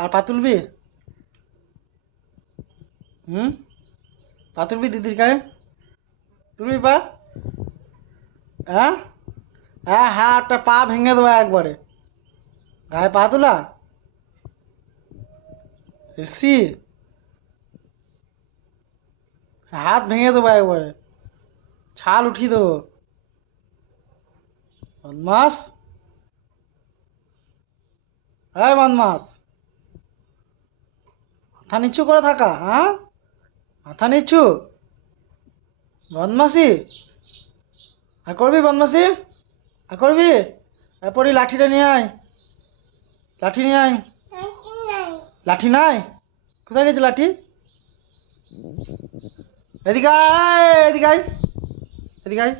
আর পা তুলবি? হুম, পা তুলবি দিদির গায়ে? তুলবি পা? হ্যাঁ, হ্যাঁ, হাতটা পা ভেঙে দেবো একবারে। গায়ে পা তোলা এসি, হাত ভেঙে দেবো একবারে, ছাল উঠিয়ে দেবো। বদমাস, হ্যাঁ বদমাস, মাথা নিচু করে থাকা, হ্যাঁ, মাথা নিচু, বদমাসি আর করবি? বদমাসি আর করবি? এরপরই লাঠিটা নিয়ে আয়, লাঠি নিয়ে আয়। লাঠি নাই? কোথায় গেছে লাঠি? এদিকে আয়, এদিকে আয়, এদিকে আয়।